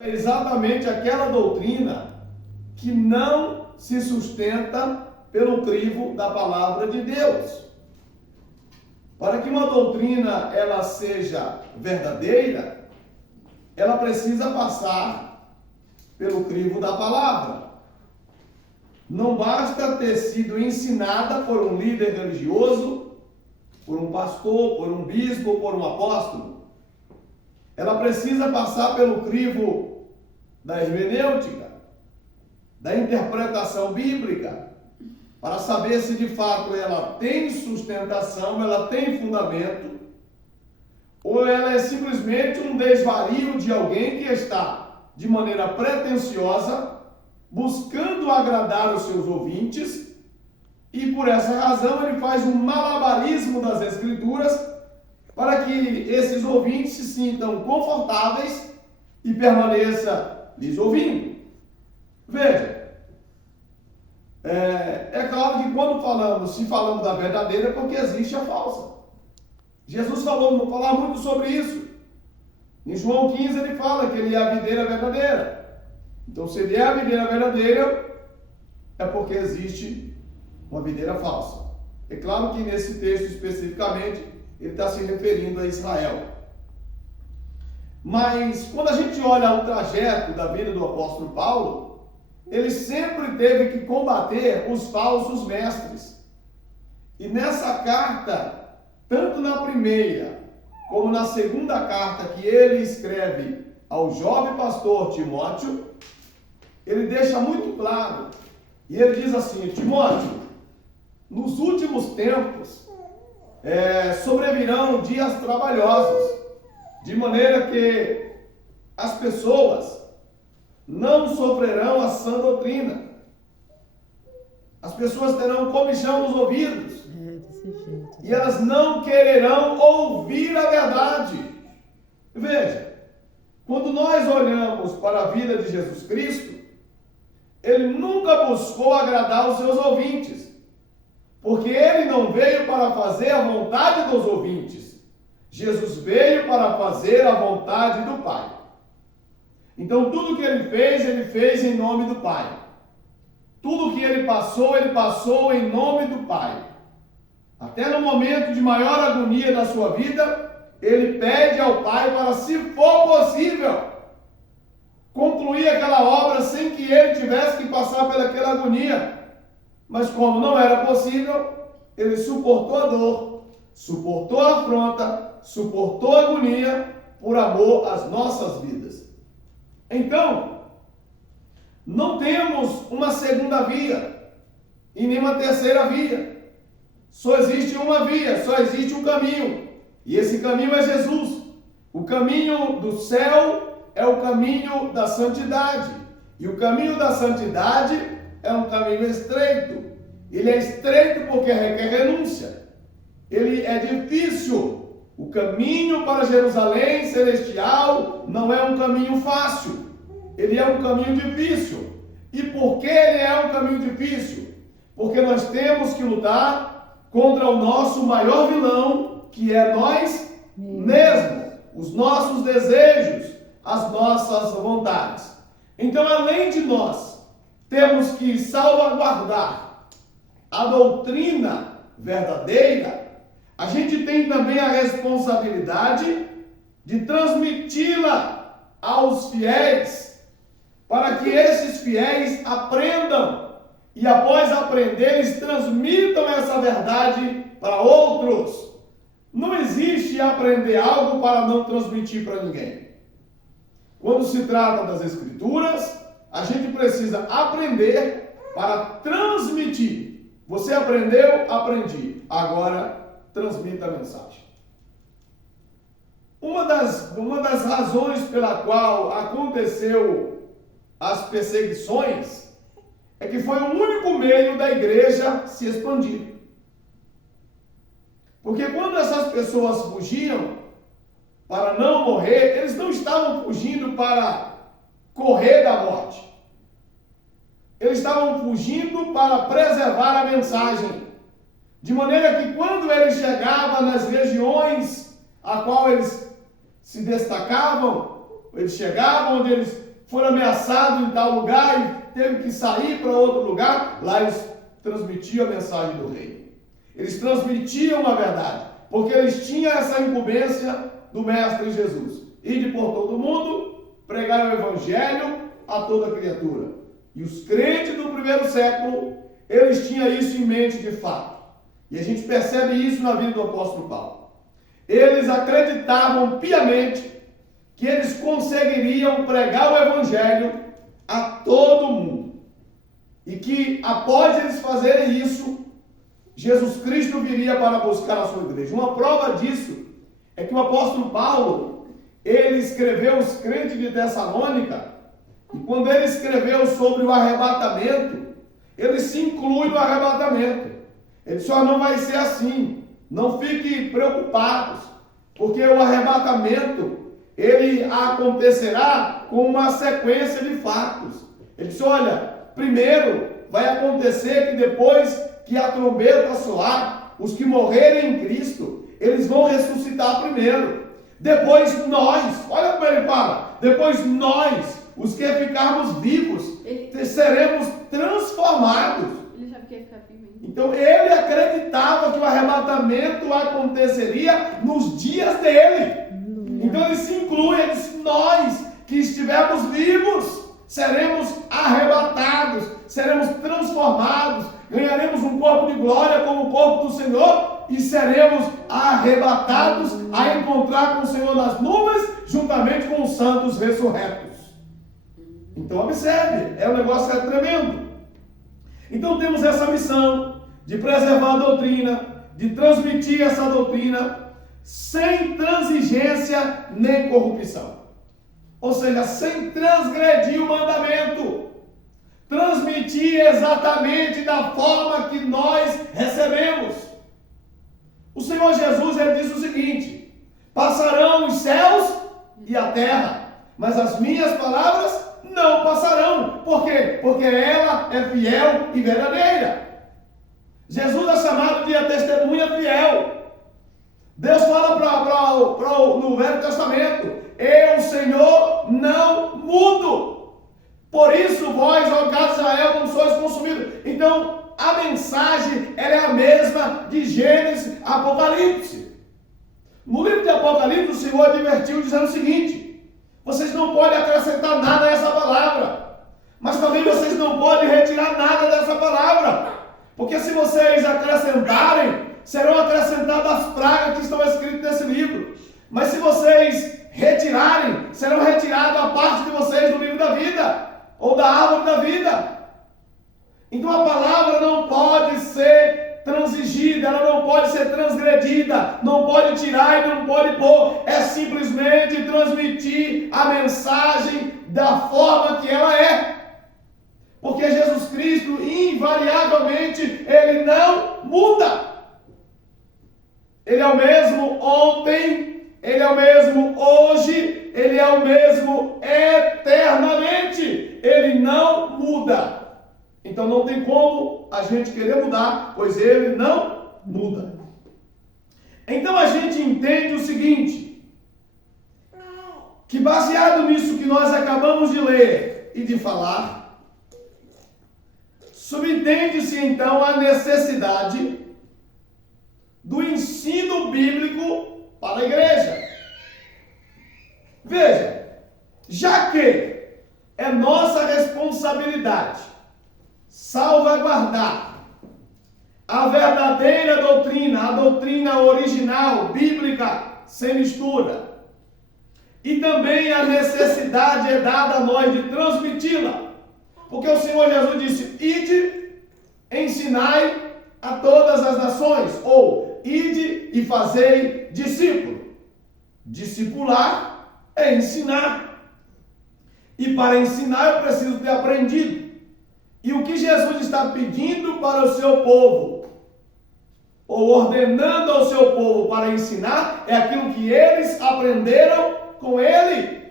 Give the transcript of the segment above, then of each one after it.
É exatamente aquela doutrina que não se sustenta pelo crivo da palavra de Deus. Para que uma doutrina ela seja verdadeira, ela precisa passar pelo crivo da palavra. Não basta ter sido ensinada por um líder religioso, por um pastor, por um bispo, por um apóstolo. Ela precisa passar pelo crivo da hermenêutica, da interpretação bíblica, para saber se de fato ela tem sustentação, ela tem fundamento, ou ela é simplesmente um desvario de alguém que está, de maneira pretensiosa, buscando agradar os seus ouvintes, e por essa razão ele faz um malabarismo das Escrituras para que esses ouvintes se sintam confortáveis e permaneça lhes ouvindo. Veja, é claro que quando se falamos da verdadeira, é porque existe a falsa. Jesus falou muito sobre isso. Em João 15 ele fala que ele é a videira verdadeira. Então, se ele é a videira verdadeira, é porque existe uma videira falsa. É claro que nesse texto especificamente, ele está se referindo a Israel. Mas, quando a gente olha o trajeto da vida do apóstolo Paulo, ele sempre teve que combater os falsos mestres. E nessa carta, tanto na primeira como na segunda carta que ele escreve ao jovem pastor Timóteo, ele deixa muito claro, e ele diz assim: Timóteo, nos últimos tempos sobrevirão dias trabalhosos, de maneira que as pessoas não sofrerão a sã doutrina. As pessoas terão comichão nos ouvidos. Desse jeito. E elas não quererão ouvir a verdade. Veja, quando nós olhamos para a vida de Jesus Cristo, ele nunca buscou agradar os seus ouvintes, porque ele não veio para fazer a vontade dos ouvintes. Jesus veio para fazer a vontade do Pai. Então, tudo que ele fez em nome do Pai. Tudo que ele passou em nome do Pai. Até no momento de maior agonia da sua vida, ele pede ao Pai para, se for possível, concluir aquela obra sem que ele tivesse que passar pelaquela agonia. Mas como não era possível, ele suportou a dor, suportou a afronta, suportou a agonia por amor às nossas vidas. Então, não temos uma segunda via e nem uma terceira via. Só existe uma via, só existe um caminho. E esse caminho é Jesus. O caminho do céu é o caminho da santidade. E o caminho da santidade é um caminho estreito. Ele é estreito porque requer renúncia. Ele é difícil. O caminho para Jerusalém celestial não é um caminho fácil. Ele é um caminho difícil. E por que ele é um caminho difícil? Porque nós temos que lutar contra o nosso maior vilão, que é nós mesmos, os nossos desejos, as nossas vontades. Então, além de nós temos que salvaguardar a doutrina verdadeira, a gente tem também a responsabilidade de transmiti-la aos fiéis, para que esses fiéis aprendam e, após aprender, eles transmitam essa verdade para outros. Não existe aprender algo para não transmitir para ninguém. Quando se trata das Escrituras, a gente precisa aprender para transmitir. Você aprendeu? Aprendi. Agora, transmita a mensagem. Uma das razões pela qual aconteceu as perseguições é que foi o único meio da igreja se expandir. Porque quando essas pessoas fugiam para não morrer, eles não estavam fugindo para correr da morte. Eles estavam fugindo para preservar a mensagem. De maneira que quando ele chegava nas regiões a qual eles se destacavam, eles chegavam onde eles foi ameaçado em tal lugar e teve que sair para outro lugar, lá eles transmitiam a mensagem do reino. Eles transmitiam a verdade, porque eles tinham essa incumbência do Mestre Jesus. Ide por todo mundo, pregar o Evangelho a toda criatura. E os crentes do primeiro século, eles tinham isso em mente de fato. E a gente percebe isso na vida do apóstolo Paulo. Eles acreditavam piamente que eles conseguiriam pregar o Evangelho a todo mundo. E que após eles fazerem isso, Jesus Cristo viria para buscar a sua igreja. Uma prova disso é que o apóstolo Paulo, ele escreveu os crentes de Tessalônica, e quando ele escreveu sobre o arrebatamento, ele se inclui no arrebatamento. Ele disse: não vai ser assim, não fiquem preocupados, porque o arrebatamento, ele acontecerá com uma sequência de fatos. Ele disse: olha, primeiro vai acontecer que depois que a trombeta soar, os que morrerem em Cristo, eles vão ressuscitar primeiro. Depois nós, olha como ele fala, depois nós, os que ficarmos vivos, seremos transformados. Ele já quer ficar vivo. Então ele acreditava que o arrebatamento aconteceria nos dias dele. Então ele se inclui, ele diz: nós que estivermos vivos, seremos arrebatados, seremos transformados, ganharemos um corpo de glória como o corpo do Senhor e seremos arrebatados a encontrar com o Senhor nas nuvens, juntamente com os santos ressurretos. Então observe, o negócio é tremendo. Então temos essa missão de preservar a doutrina, de transmitir essa doutrina sem transigência nem corrupção. Ou seja, sem transgredir o mandamento. Transmitir exatamente da forma que nós recebemos. O Senhor Jesus, ele disse o seguinte: passarão os céus e a terra, mas as minhas palavras não passarão. Por quê? Porque ela é fiel e verdadeira. Jesus é chamado de a testemunha fiel. Deus fala no Velho Testamento: eu, Senhor, não mudo. Por isso vós, ó casa de Israel, não sois consumidos. Então, a mensagem ela é a mesma de Gênesis a Apocalipse. No livro de Apocalipse, o Senhor advertiu dizendo o seguinte: vocês não podem acrescentar nada a essa palavra, mas também vocês não podem retirar nada dessa palavra, porque se vocês acrescentarem, serão acrescentadas as pragas que estão escritas nesse livro. Mas se vocês retirarem, serão retiradas a parte de vocês do livro da vida, ou da árvore da vida. Então a palavra não pode ser transigida, ela não pode ser transgredida, não pode tirar e não pode pôr. É simplesmente transmitir a mensagem da forma que ela é. Porque Jesus Cristo, invariavelmente, ele não muda. Ele é o mesmo ontem, ele é o mesmo hoje, ele é o mesmo eternamente. Ele não muda. Então não tem como a gente querer mudar, pois ele não muda. Então a gente entende o seguinte: que baseado nisso que nós acabamos de ler e de falar, subentende-se então a necessidade do ensino bíblico para a igreja. Veja, já que é nossa responsabilidade salvaguardar a verdadeira doutrina, a doutrina original, bíblica, sem mistura, e também a necessidade é dada a nós de transmiti-la, porque o Senhor Jesus disse: ide, ensinai a todas as nações, ou ide e fazei discípulo. Discipular é ensinar. E para ensinar eu preciso ter aprendido. E o que Jesus está pedindo para o seu povo, ou ordenando ao seu povo para ensinar, é aquilo que eles aprenderam com ele,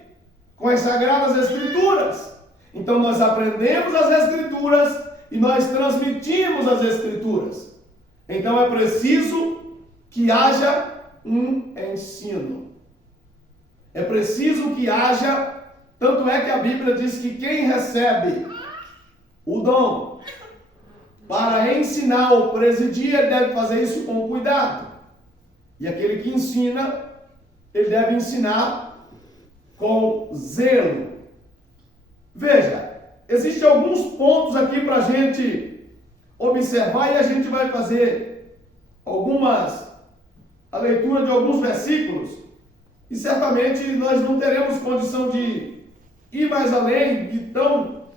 com as Sagradas Escrituras. Então nós aprendemos as Escrituras e nós transmitimos as Escrituras. Então é preciso que haja um ensino. É preciso que haja Tanto é que a Bíblia diz que quem recebe o dom para ensinar ou presidir, ele deve fazer isso com cuidado. E aquele que ensina, ele deve ensinar com zelo. Veja, existem alguns pontos aqui para a gente observar e a gente vai fazer a leitura de alguns versículos e certamente nós não teremos condição de ir mais além, de tão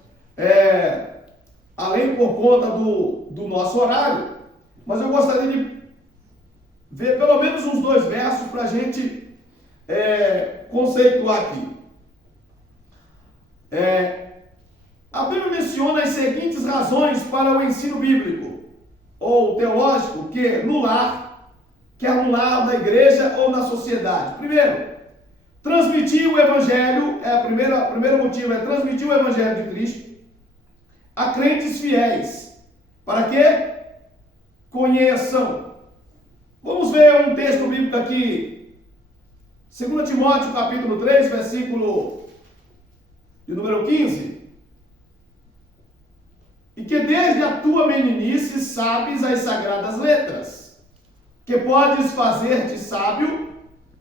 além por conta do nosso horário, mas eu gostaria de ver pelo menos uns 2 versos para a gente conceituar aqui. A Bíblia menciona as seguintes razões para o ensino bíblico ou teológico, quer no lar da igreja ou na sociedade. Primeiro, transmitir o evangelho, o primeiro motivo é transmitir o evangelho de Cristo a crentes fiéis, para que conheçam. Vamos ver um texto bíblico aqui, 2 Timóteo capítulo 3, versículo de número 15. E que desde a tua meninice sabes as sagradas letras, que podes fazer-te sábio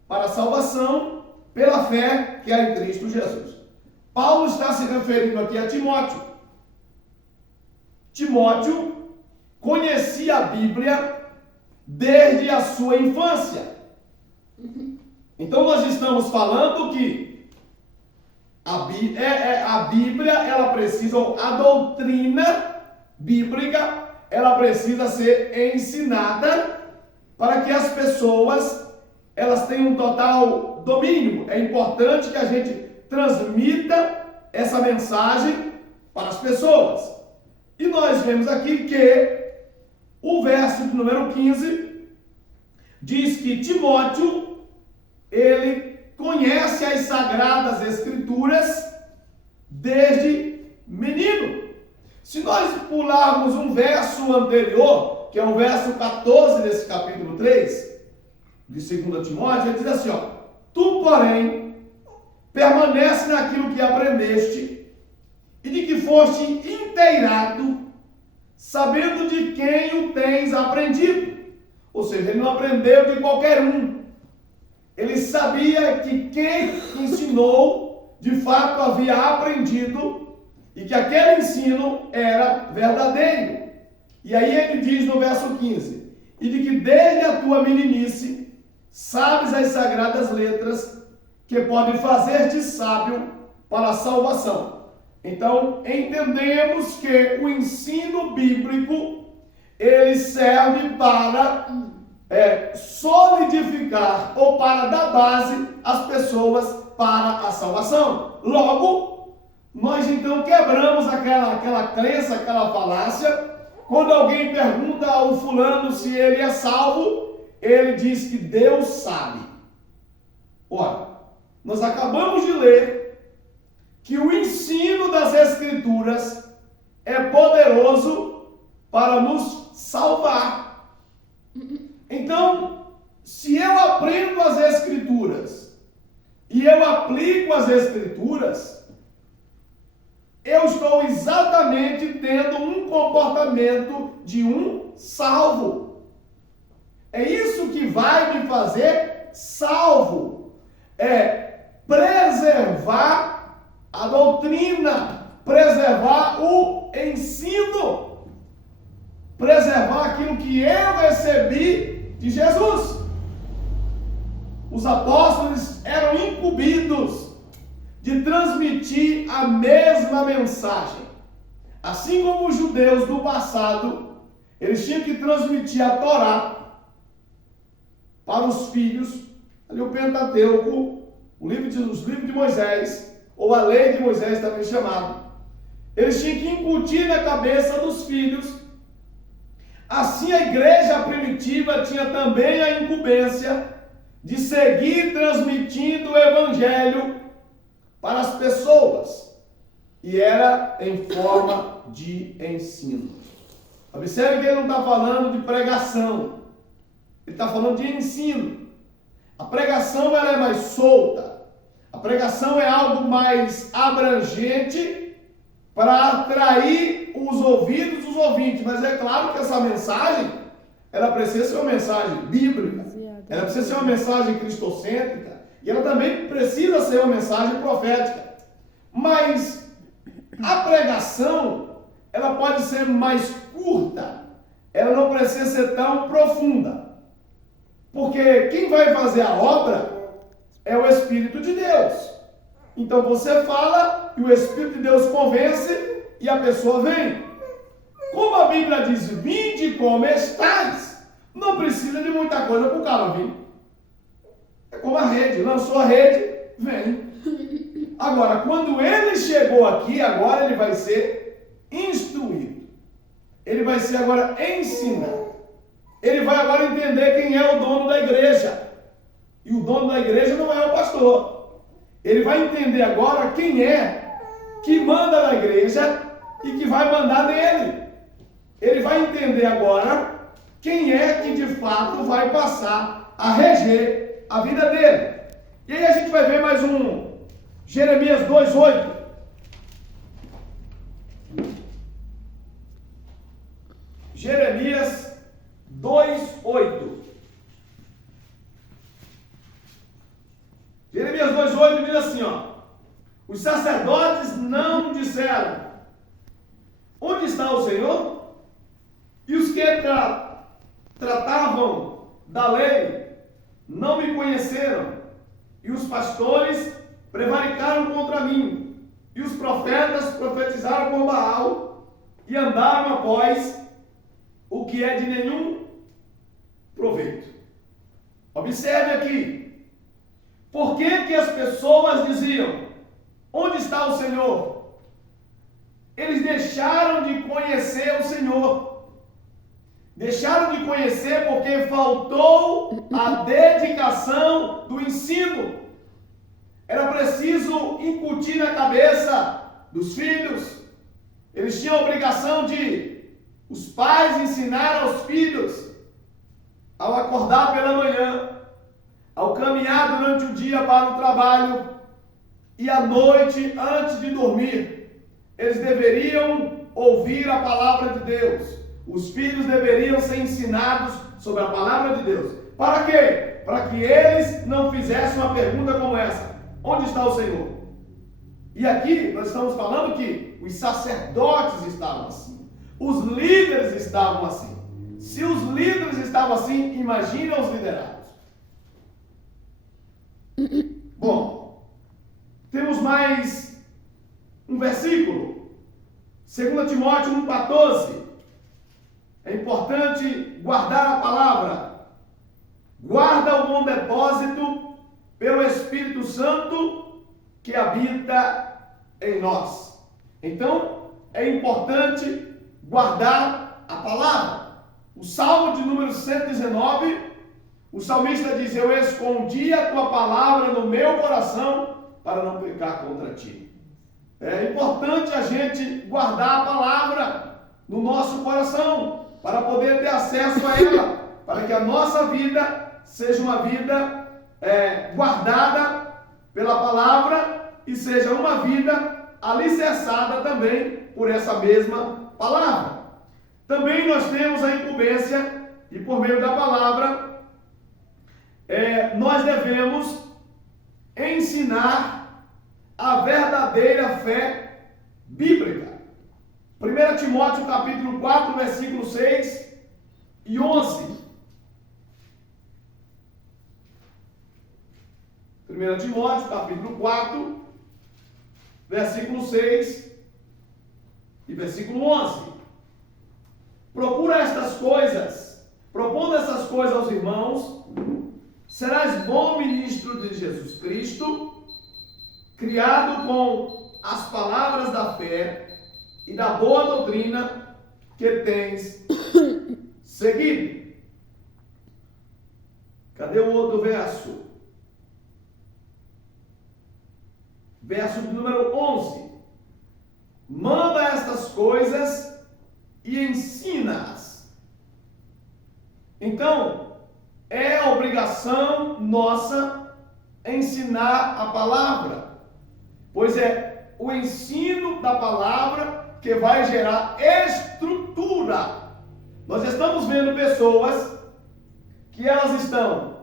para a salvação pela fé que há em Cristo Jesus. Paulo está se referindo aqui a Timóteo. Timóteo conhecia a Bíblia desde a sua infância. Então nós estamos falando que a Bíblia, ela precisa, a doutrina bíblica, ela precisa ser ensinada para que as pessoas, elas tenham um total domínio. É importante que a gente transmita essa mensagem para as pessoas. E nós vemos aqui que o verso de número 15 diz que Timóteo, ele conhece as Sagradas Escrituras desde menino. Se nós pularmos um verso anterior, que é o verso 14 desse capítulo 3, de 2 Timóteo, ele diz assim, tu, porém, permanece naquilo que aprendeste e de que foste inteirado, sabendo de quem o tens aprendido. Ou seja, ele não aprendeu de qualquer um. Ele sabia que quem ensinou, de fato, havia aprendido e que aquele ensino era verdadeiro. E aí ele diz no verso 15, e de que desde a tua meninice sabes as sagradas letras que podem fazer-te sábio para a salvação. Então, entendemos que o ensino bíblico, ele serve para solidificar ou para dar base às pessoas para a salvação. Logo, nós então quebramos aquela crença, aquela falácia. Quando alguém pergunta ao fulano se ele é salvo, ele diz que Deus sabe. Ora, nós acabamos de ler que o ensino das Escrituras é poderoso para nos salvar. Então, se eu aprendo as Escrituras e eu aplico as Escrituras, eu estou exatamente tendo um comportamento de um salvo. É isso que vai me fazer salvo. É preservar a doutrina, preservar o ensino, preservar aquilo que eu recebi de Jesus. Os apóstolos eram incumbidos de transmitir a mesma mensagem. Assim como os judeus do passado, eles tinham que transmitir a Torá para os filhos, ali o Pentateuco, os livros de Moisés, ou a lei de Moisés também chamado. Eles tinham que incutir na cabeça dos filhos. Assim a igreja primitiva tinha também a incumbência de seguir transmitindo o evangelho para as pessoas. E era em forma de ensino. Observe que ele não está falando de pregação. Ele está falando de ensino. A pregação ela é mais solta. A pregação é algo mais abrangente para atrair os ouvidos dos ouvintes. Mas é claro que essa mensagem, ela precisa ser uma mensagem bíblica. Ela precisa ser uma mensagem cristocêntrica. E ela também precisa ser uma mensagem profética. Mas a pregação, ela pode ser mais curta. Ela não precisa ser tão profunda. Porque quem vai fazer a obra é o Espírito de Deus. Então você fala e o Espírito de Deus convence e a pessoa vem. Como a Bíblia diz, vinde como estáis, não precisa de muita coisa para o cara vir. É como a rede, lançou a rede, vem. Agora, quando ele chegou aqui, agora ele vai ser instruído. Ele vai ser agora ensinado. Ele vai agora entender quem é o dono da igreja. E o dono da igreja não é o pastor. Ele vai entender agora quem é que manda na igreja e que vai mandar nele. Ele vai entender agora quem é que de fato vai passar a reger a vida dele. E aí a gente vai ver mais um Jeremias 2:8. Jeremias 2:8. Jeremias 2:8 diz assim, os sacerdotes não disseram, onde está o Senhor? E os que tratavam da lei não me conheceram, e os pastores prevaricaram contra mim, e os profetas profetizaram por Baal, e andaram após o que é de nenhum proveito. Observe aqui. Por que as pessoas diziam, onde está o Senhor? Eles deixaram de conhecer o Senhor. Deixaram de conhecer porque faltou a dedicação do ensino. Era preciso incutir na cabeça dos filhos. Eles tinham a obrigação de os pais ensinar aos filhos ao acordar pela manhã, ao caminhar durante o dia para o trabalho e à noite, antes de dormir, eles deveriam ouvir a palavra de Deus. Os filhos deveriam ser ensinados sobre a palavra de Deus. Para quê? Para que eles não fizessem uma pergunta como essa: onde está o Senhor? E aqui nós estamos falando que os sacerdotes estavam assim, os líderes estavam assim. Se os líderes estavam assim, imagina os liderados. Bom, temos mais um versículo, 2 Timóteo 1,14. É importante guardar a palavra. Guarda o bom depósito pelo Espírito Santo que habita em nós. Então, é importante guardar a palavra. O Salmo de número 119, o salmista diz, eu escondi a tua palavra no meu coração para não pecar contra ti. É importante a gente guardar a palavra no nosso coração, para poder ter acesso a ela, para que a nossa vida seja uma vida guardada pela palavra e seja uma vida alicerçada também por essa mesma palavra. Também nós temos a incumbência e por meio da palavra nós devemos ensinar a verdadeira fé bíblica. 1 Timóteo capítulo 4, versículo 6 e 11. 1 Timóteo capítulo 4, versículo 6 e versículo 11. Propondo essas coisas aos irmãos, serás bom ministro de Jesus Cristo, criado com as palavras da fé e da boa doutrina que tens seguido. Cadê o outro verso? Verso número 11. Manda estas coisas e ensina-as. Então, é a obrigação nossa ensinar a palavra, pois é o ensino da palavra que vai gerar estrutura. Nós estamos vendo pessoas que elas estão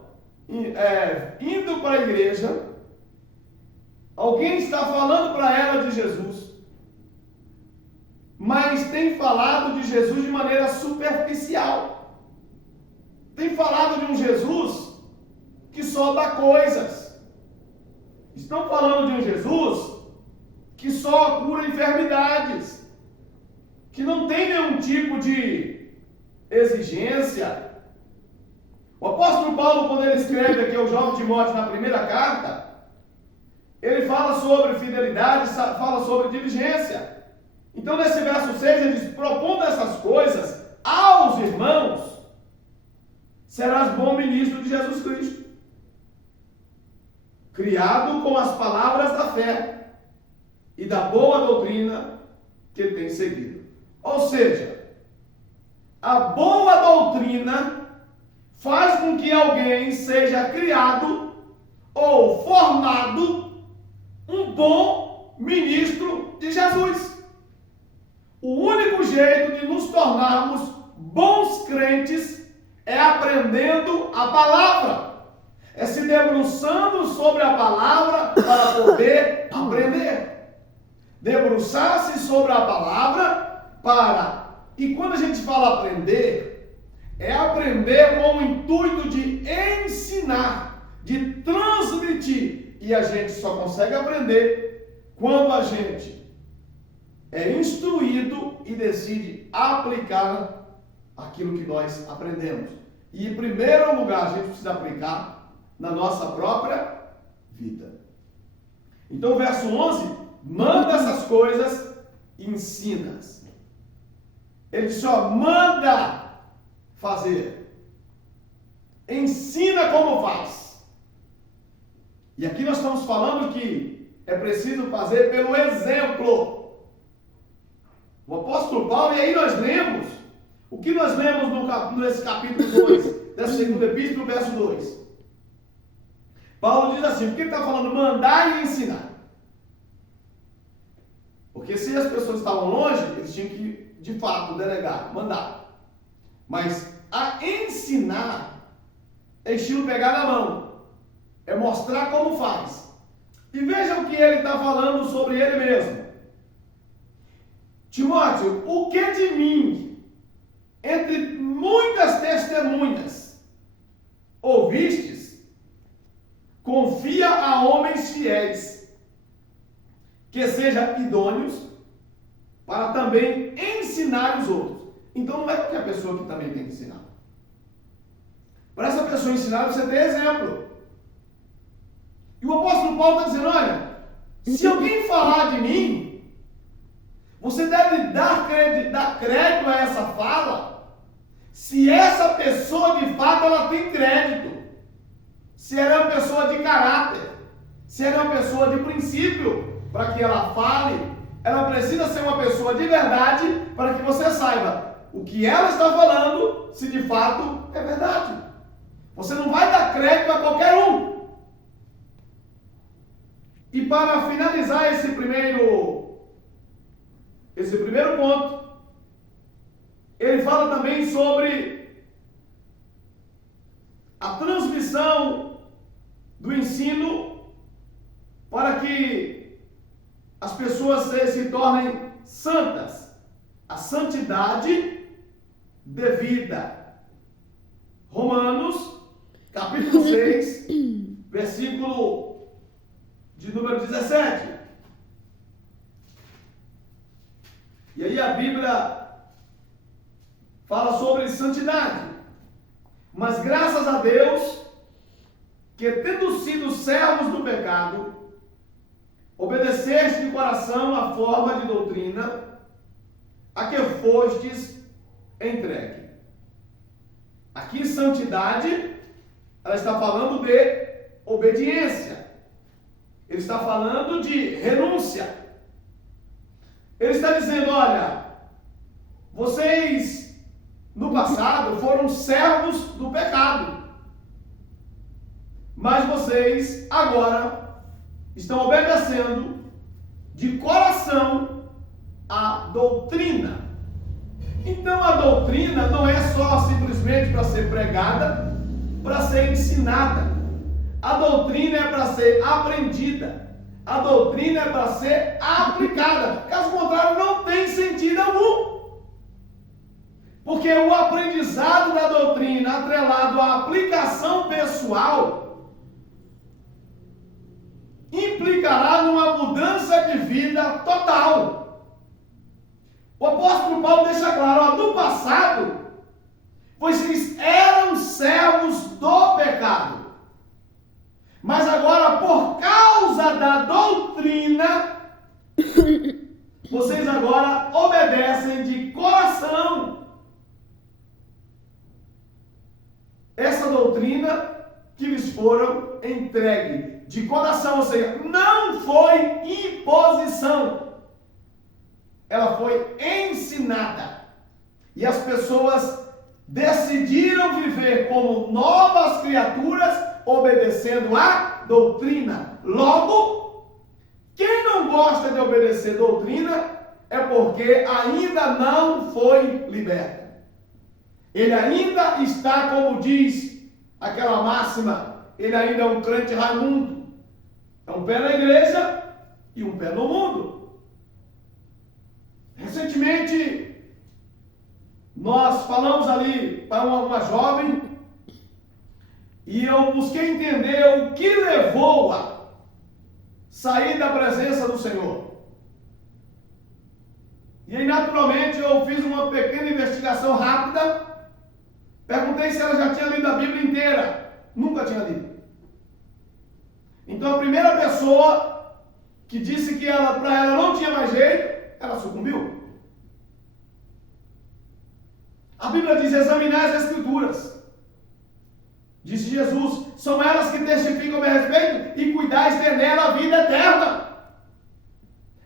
indo para a igreja, alguém está falando para ela de Jesus, mas tem falado de Jesus de maneira superficial. Tem falado de um Jesus que só dá coisas. Estão falando de um Jesus que só cura enfermidades, que não tem nenhum tipo de exigência. O apóstolo Paulo, quando ele escreve aqui ao jovem Timóteo na primeira carta, ele fala sobre fidelidade, fala sobre diligência. Então, nesse verso 6, ele diz: propondo essas coisas aos irmãos, serás bom ministro de Jesus Cristo, criado com as palavras da fé e da boa doutrina que tem seguido. Ou seja, a boa doutrina faz com que alguém seja criado ou formado um bom ministro de Jesus. O único jeito de nos tornarmos bons crentes é aprendendo a palavra, é se debruçando sobre a palavra para poder aprender. Debruçar-se sobre a palavra para... E quando a gente fala aprender, é aprender com o intuito de ensinar, de transmitir. E a gente só consegue aprender quando a gente é instruído e decide aplicar aquilo que nós aprendemos. E em primeiro lugar, a gente precisa aplicar na nossa própria vida. Então, o verso 11, manda essas coisas e ensina-as. Ele diz, manda fazer. Ensina como faz. E aqui nós estamos falando que é preciso fazer pelo exemplo. O apóstolo Paulo, e aí nós lemos, o que nós lemos nesse capítulo 2, dessa segunda epístola, verso 2. Paulo diz assim, porque ele está falando mandar e ensinar. Porque se as pessoas estavam longe, eles tinham que, de fato, delegar, mandar. Mas a ensinar é estilo pegar na mão, é mostrar como faz. E vejam o que ele está falando sobre ele mesmo. Timóteo, o que de mim, entre muitas testemunhas, ouvistes, confia a homens fiéis, que sejam idôneos, para também ensinar os outros. Então não é qualquer pessoa que também tem que ensinar. Para essa pessoa ensinar, você tem exemplo. E o apóstolo Paulo está dizendo, olha, se alguém falar de mim, você deve dar crédito a essa fala, se essa pessoa de fato ela tem crédito, se ela é uma pessoa de caráter, se ela é uma pessoa de princípio, para que ela fale, ela precisa ser uma pessoa de verdade, para que você saiba o que ela está falando, se de fato é verdade. Você não vai dar crédito a qualquer um. E para finalizar esse primeiro ponto, ele fala também sobre a transmissão do ensino para que as pessoas se tornem santas. A santidade devida. Romanos, capítulo 6, versículo de número 17. E aí a Bíblia fala sobre santidade. Mas graças a Deus, que tendo sido servos do pecado, obedeceste de coração a forma de doutrina a que fostes entregue. Aqui santidade, ela está falando de obediência. Ele está falando de renúncia. Ele está dizendo, olha, vocês no passado foram servos do pecado, mas vocês eles agora estão obedecendo de coração a doutrina. Então a doutrina não é só simplesmente para ser pregada, para ser ensinada. A doutrina é para ser aprendida. A doutrina é para ser aplicada. Caso contrário, não tem sentido algum. Porque o aprendizado da doutrina atrelado à aplicação pessoal implicará numa mudança de vida total. O apóstolo Paulo deixa claro, ó, no passado, vocês eram servos do pecado. Mas agora, por causa da doutrina, vocês agora obedecem de coração. Essa doutrina que lhes foram entregue de coração, ou seja, não foi imposição. Ela foi ensinada. E as pessoas decidiram viver como novas criaturas, obedecendo à doutrina. Logo, quem não gosta de obedecer doutrina é porque ainda não foi liberto. Ele ainda está, como diz aquela máxima, ele ainda é um crente Raimundo. É um pé na igreja e um pé no mundo. Recentemente, nós falamos ali para uma jovem e eu busquei entender o que levou-a sair da presença do Senhor. E aí, naturalmente, eu fiz uma pequena investigação rápida. Perguntei se ela já tinha lido a Bíblia inteira. Nunca tinha lido. Então a primeira pessoa que disse que para ela não tinha mais jeito, ela sucumbiu. A Bíblia diz: examinai as Escrituras. Disse Jesus: são elas que testificam a meu respeito e cuidais de nela a vida eterna.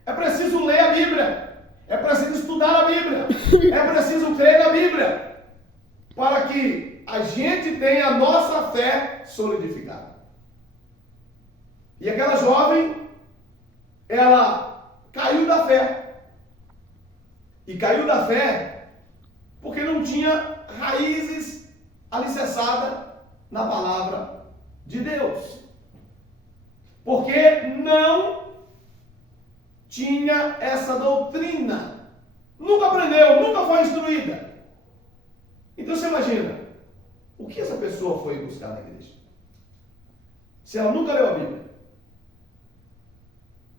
É preciso ler a Bíblia. É preciso estudar a Bíblia. É preciso crer na Bíblia. Para que a gente tenha a nossa fé solidificada. E aquela jovem, ela caiu da fé. E caiu da fé porque não tinha raízes alicerçadas na palavra de Deus. Porque não tinha essa doutrina. Nunca aprendeu, nunca foi instruída. Então você imagina, o que essa pessoa foi buscar na igreja? Se ela nunca leu a Bíblia.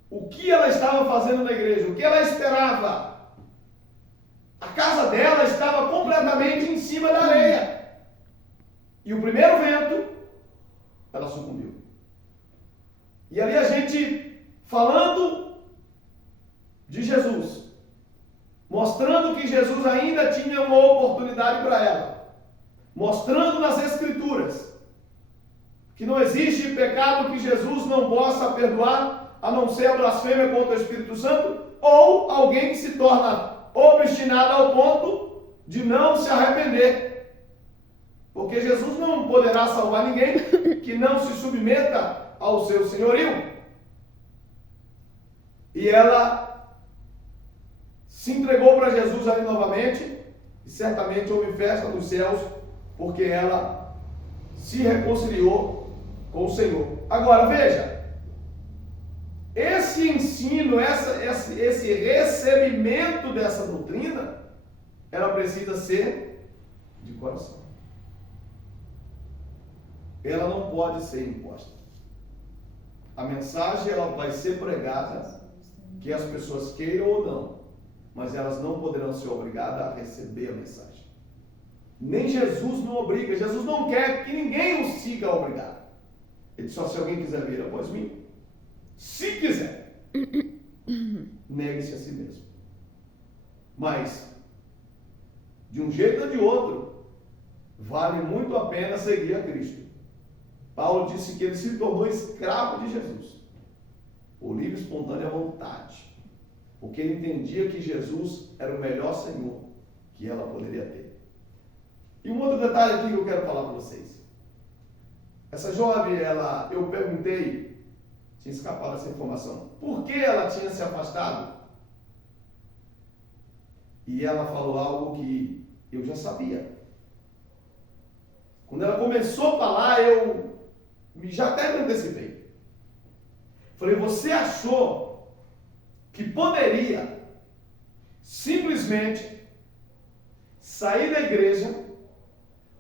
O que ela estava fazendo na igreja? O que ela esperava? A casa dela estava completamente em cima da areia. E o primeiro vento, ela sucumbiu. E ali a gente falando de Jesus, mostrando que Jesus ainda tinha uma oportunidade para ela, mostrando nas Escrituras que não existe pecado que Jesus não possa perdoar, a não ser a blasfêmia contra o Espírito Santo, ou alguém que se torna obstinado ao ponto de não se arrepender. Porque Jesus não poderá salvar ninguém que não se submeta ao seu senhorio. E ela se entregou para Jesus ali novamente, e certamente houve festa nos céus, porque ela se reconciliou com o Senhor. Agora veja, esse ensino, esse recebimento dessa doutrina, ela precisa ser de coração. Ela não pode ser imposta. A mensagem ela vai ser pregada, que as pessoas queiram ou não, mas elas não poderão ser obrigadas a receber a mensagem. Nem Jesus não obriga. Jesus não quer que ninguém o siga obrigado. Ele só, se alguém quiser vir após mim, se quiser, negue-se a si mesmo. Mas, de um jeito ou de outro, vale muito a pena seguir a Cristo. Paulo disse que ele se tornou escravo de Jesus, por livre e espontânea vontade, porque ele entendia que Jesus era o melhor Senhor que ela poderia ter. E um outro detalhe aqui que eu quero falar para vocês. Essa jovem, eu perguntei, tinha escapado essa informação, por que ela tinha se afastado? E ela falou algo que eu já sabia. Quando ela começou a falar, eu já até me antecipei. Falei, você achou que poderia simplesmente sair da igreja,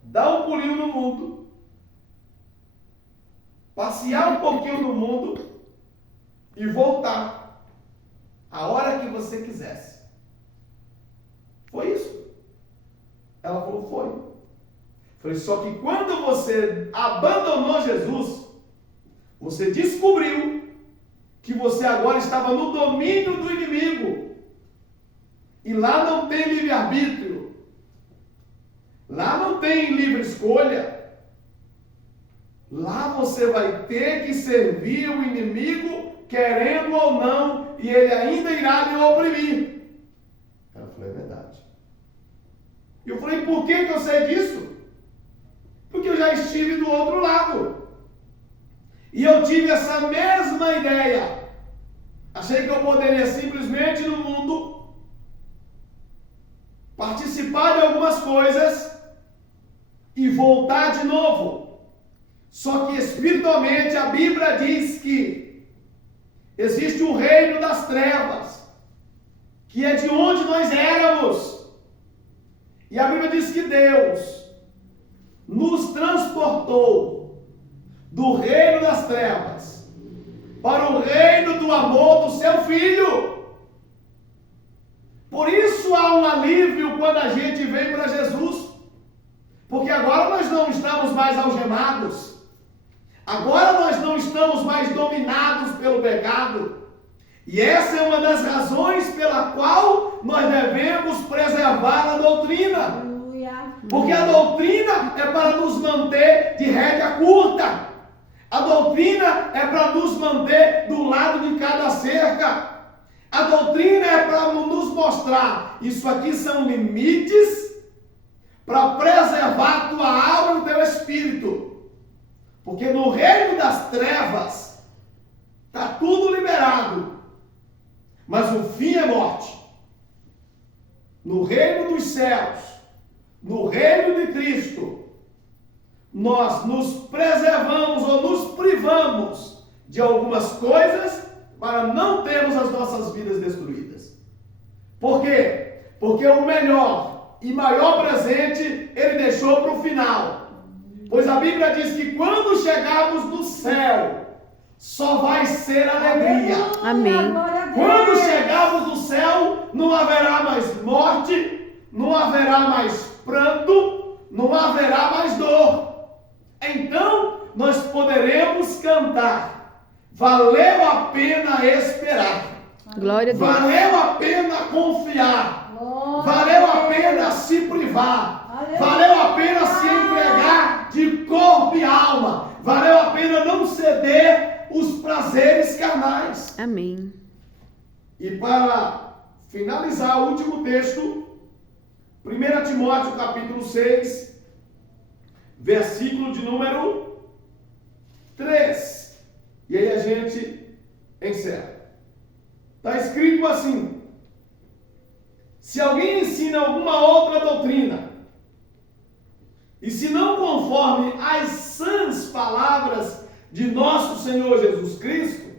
dar um pulinho no mundo, passear um pouquinho no mundo e voltar a hora que você quisesse? Foi isso? Ela falou, foi. Falei, só que quando você abandonou Jesus, você descobriu que você agora estava no domínio do inimigo. E lá não tem livre-arbítrio. Lá não tem livre escolha. Lá você vai ter que servir o inimigo, querendo ou não, e ele ainda irá lhe oprimir. Ela falou, é verdade. E eu falei, por que eu sei disso? Porque eu já estive do outro lado. E eu tive essa mesma ideia. Achei que eu poderia simplesmente no mundo participar de algumas coisas e voltar de novo. Só que espiritualmente a Bíblia diz que existe o reino das trevas, que é de onde nós éramos. E a Bíblia diz que Deus nos transportou do reino das trevas para o reino do amor do seu Filho. Por isso há um alívio quando a gente vem para Jesus, porque agora nós não estamos mais algemados, agora nós não estamos mais dominados pelo pecado, e essa é uma das razões pela qual nós devemos preservar a doutrina. Porque a doutrina é para nos manter de rédea curta. A doutrina é para nos manter do lado de cada cerca. A doutrina é para nos mostrar, isso aqui são limites para preservar a tua alma e o teu espírito. Porque no reino das trevas está tudo liberado, mas o fim é morte. No reino dos céus, no reino de Cristo, nós nos preservamos ou nos privamos de algumas coisas para não termos as nossas vidas destruídas. Por quê? Porque o melhor e maior presente Ele deixou para o final. Pois a Bíblia diz que quando chegarmos no céu, só vai ser alegria. Amém. Quando chegarmos no céu, não haverá mais morte, não haverá mais pranto, não haverá mais dor. Então, nós poderemos cantar: valeu a pena esperar. Glória a Deus. Valeu a pena confiar. Valeu a pena se privar. Valeu a pena se entregar de corpo e alma. Valeu a pena não ceder os prazeres carnais. Amém. E para finalizar o último texto, 1 Timóteo capítulo 6, versículo de número 3. E aí a gente encerra. Está escrito assim: se alguém ensina alguma outra doutrina, e se não conforme as sãs palavras de nosso Senhor Jesus Cristo,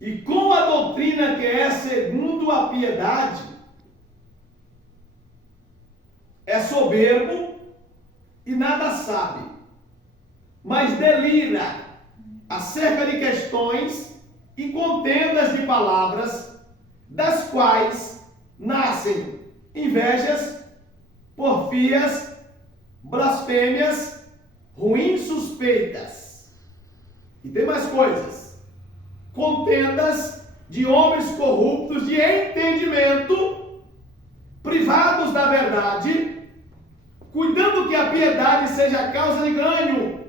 e com a doutrina que é segundo a piedade, é soberbo e nada sabe, mas delira acerca de questões e contendas de palavras, das quais nascem invejas, porfias, blasfêmias, ruins suspeitas. E tem mais coisas. Contendas de homens corruptos de entendimento, privados da verdade, cuidando que a piedade seja causa de ganho.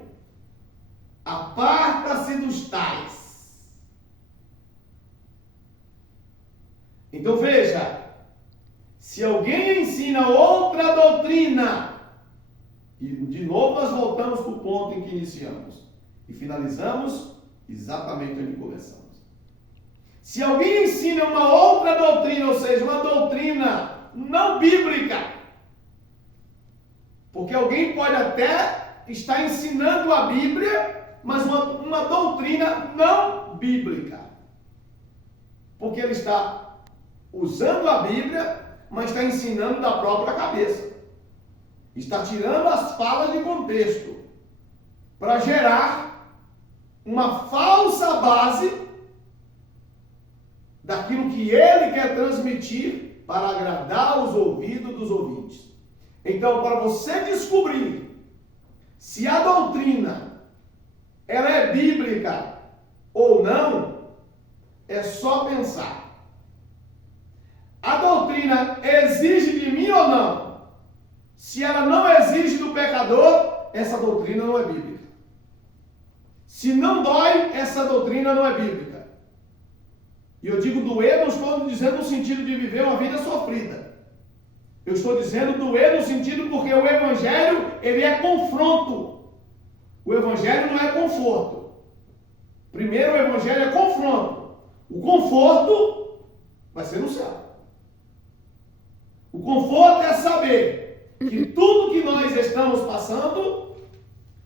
Aparta-se dos tais. Então veja, se alguém ensina outra doutrina E de novo nós voltamos para o ponto em que iniciamos. E finalizamos exatamente onde começamos. Se alguém ensina uma outra doutrina, ou seja, uma doutrina não bíblica, porque alguém pode até estar ensinando a Bíblia, mas uma doutrina não bíblica. Porque ele está usando a Bíblia, mas está ensinando da própria cabeça. Está tirando as falas de contexto para gerar uma falsa base daquilo que ele quer transmitir para agradar os ouvidos dos ouvintes. Então, para você descobrir se a doutrina ela é bíblica ou não, é só pensar. A doutrina exige de mim ou não? Se ela não exige do pecador, essa doutrina não é bíblica. Se não dói, essa doutrina não é bíblica. E eu digo doer, não estou dizendo no sentido de viver uma vida sofrida. Eu estou dizendo doer no sentido porque o Evangelho, ele é confronto. O Evangelho não é conforto. Primeiro o Evangelho é confronto. O conforto vai ser no céu. O conforto é saber que tudo que nós estamos passando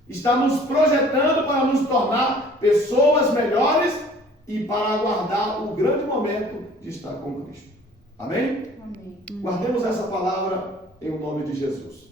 está nos projetando para nos tornar pessoas melhores e para aguardar o grande momento de estar com Cristo. Amém? Amém. Guardemos essa palavra em nome de Jesus.